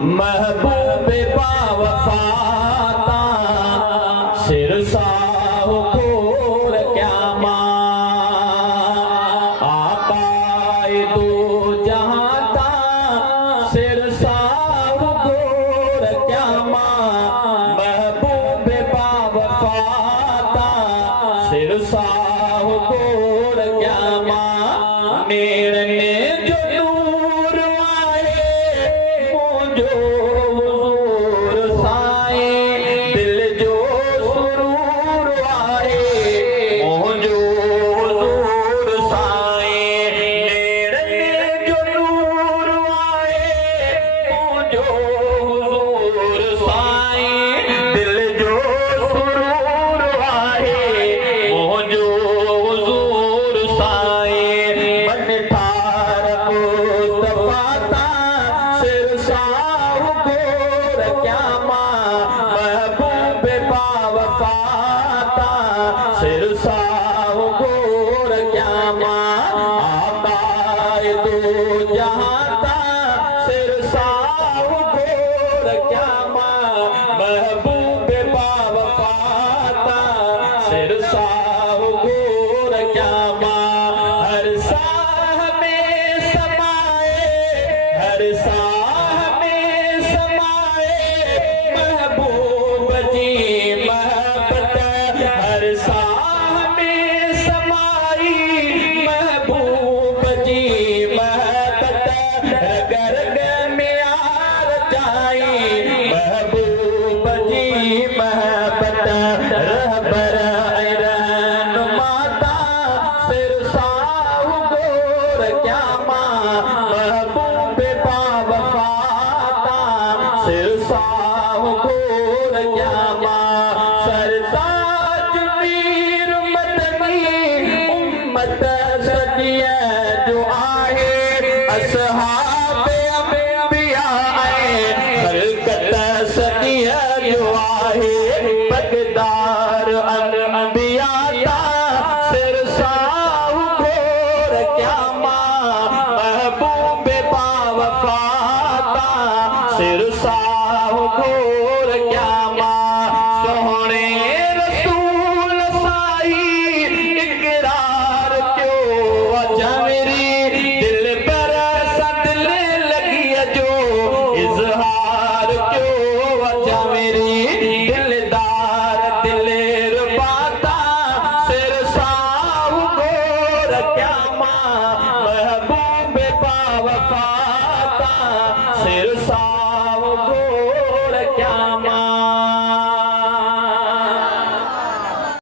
महबूब बावफाता सिर साहु खोर क्या आकाए दो जहां का सिर साहु खोर क्या महबूब बावफाता सिर साहु खोर क्या मेरे जो नूर आए मुझो हुजूर साए दिल जो सुरूर आए मुझो हुजूर साए मेरे जो नूर आए मुझो हुजूर साए दिल जो सुरूर आए मुझो हुजूर साए सिर साहु गोर क्या आकाए दो जहां का सिर साहु गोर क्या महबूब बावफाता सिर साहु गोर क्या हर साह में समाए हर साह में समाए महबूब जी हर साह में समाई महबूब जी महबत रग रग में आर जाई महबूब जी महबत रहबर रहनुमाता सिर साहु गोर क्या महबूब बावफाता सिर साहु गोर क्या सरताज मीर मदनी उम्मत सदिया जो आहे असहाब अंबिया खलकत सदिया जो आहे बगदार अंबिया सिर साहु गोर क्या